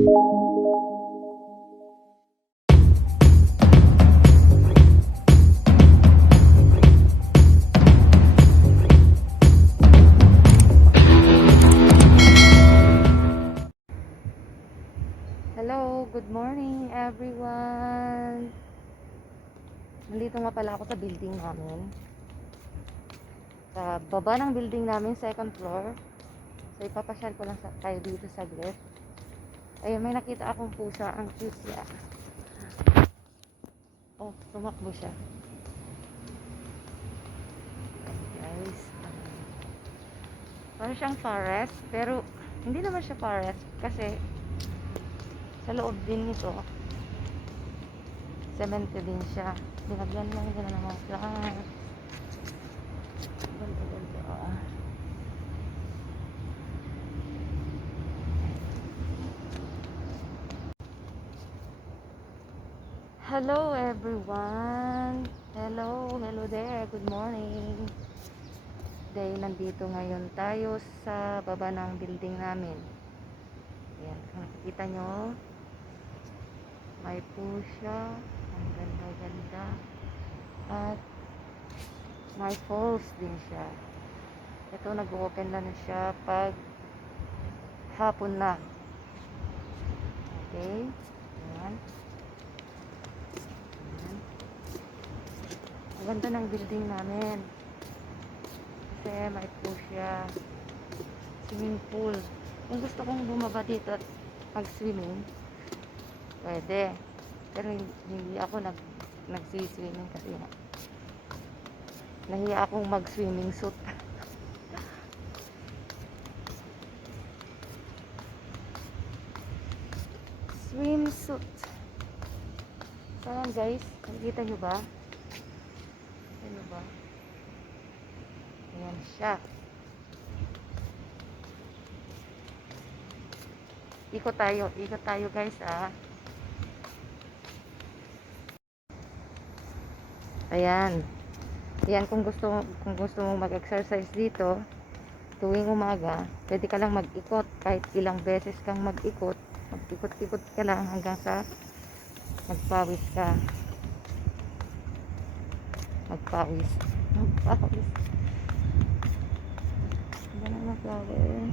Hello, good morning everyone. Nandito nga pala ako sa building namin. Sa baba ng building namin, second floor. So ipapasyal ko lang tayo dito saglit. Ayun, may nakita akong pusa. Ang cute siya. Oh, tumakbo siya. Guys, parang siyang forest, pero hindi naman siya forest kasi sa loob din nito semento din siya. Binagyan lang din ng mga plants. Ganda. Hello everyone. Hello there. Good morning. Dahil nandito ngayon tayo sa baba ng building namin. Ayan, kung nakikita nyo, may pusya. Ang ganda. At may falls din siya. Ito, nag-open na siya pag hapon na. Okay. Ayan. Ang ganda ng building namin. Kasi may pusya. Swimming pool. Kung gusto kong bumaba dito at mag-swimming, pwede. Pero hindi ako nag-swimming kasi nahiya akong mag-swimming suit. Swimsuit. So yan guys, nakikita nyo ba? Ano ba? Ayan siya. Ikot tayo guys Ayan. Ayan, kung gusto mong mag-exercise dito tuwing umaga, pwede ka lang mag-ikot kahit ilang beses kang mag-ikot. Mag-ikot-ikot ka lang hanggang sa magpawis ka. Magpawis. Ganun na flower.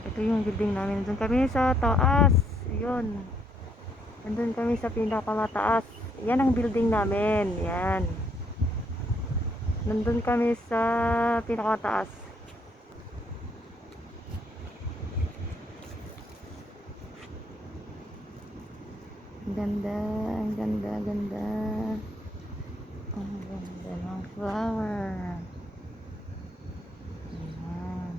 Ito yung building namin. Doon kami sa taas. Yun. Nandun kami sa pinakamataas. Yan ang building namin. Yan. Nandun kami sa pinakamataas. Ang ganda. Ang ganda. Ang ganda ng flower. Ayan.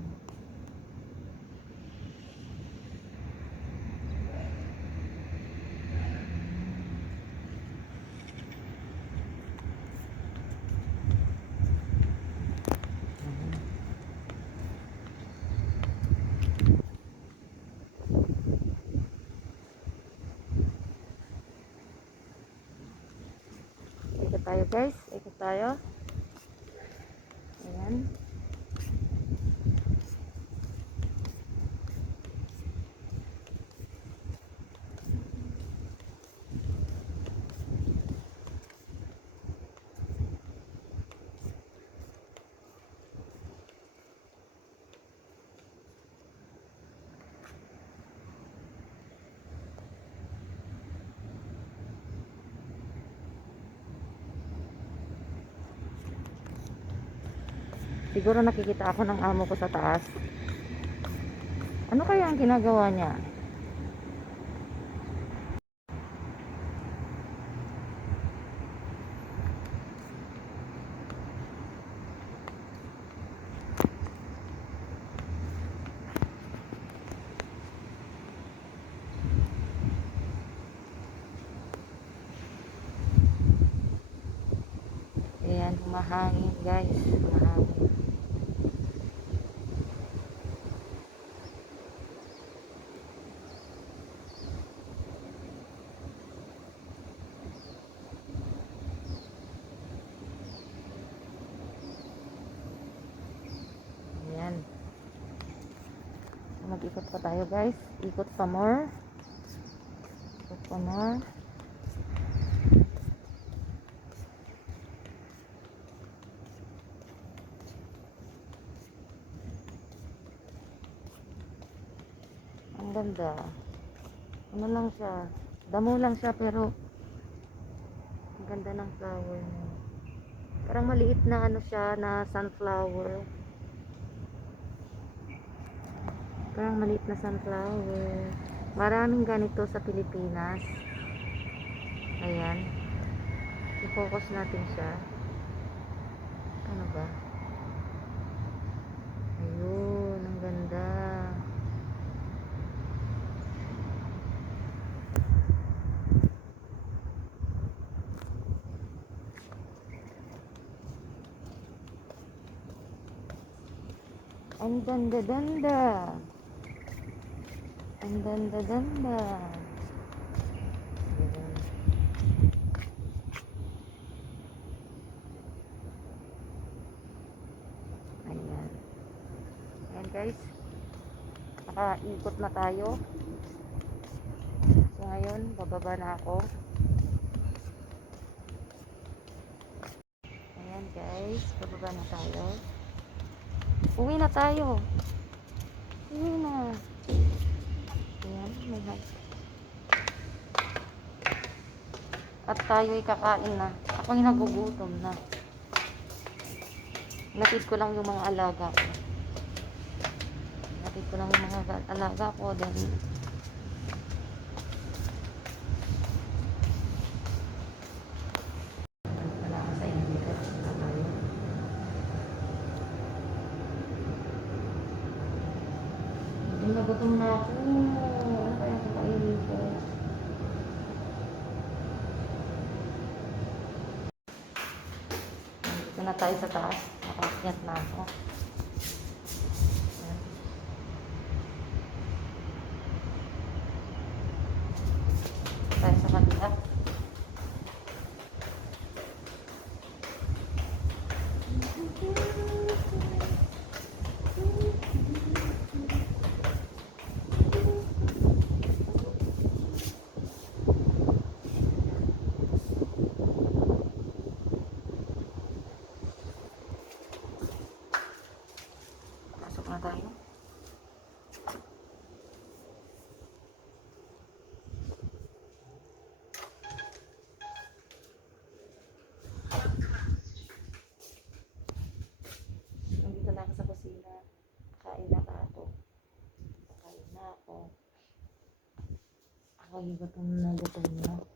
Ikot tayo guys. Ikot tayo. Ayan. Siguro nakikita ako ng amo ko sa taas. Ano kaya ang ginagawa niya? Ayan, humahangin guys. Humahangin. Mag-ikot pa tayo guys. Ikot pa more. Ikot pa more. Ang ganda. Ano lang siya. Damo lang siya pero ang ganda ng flower niya. Parang maliit na ano siya na sunflower. Parang maliit na sunflower. Maraming ganito sa Pilipinas. Ayan. I-focus natin siya. Ano ba? Ayun, ang ganda. Ang ganda-ganda. Ang ganda-ganda. Ayan. Ayan guys. Nakaikot na tayo. So ngayon, bababa na ako. Ayan guys, bababa na tayo. Uwi na tayo. Uwi na. Ayan, may hag. At tayo'y kakain na. Ako'y nagugutom na. Natid ko lang yung mga alaga ko. Natid ko lang yung mga alaga ko. Then, wala ka sa inyo dito. Kakain. Hindi nagutom na ako. Ano kaya kakainin ko? Dito na tayo sa taas. Nakakyat na ako. Ayan. Tayo sa kabila. Pasok na tayo. Nandito na ako sa kusina. Kain na ako. Kain na ako. Ako gutom na gutom na.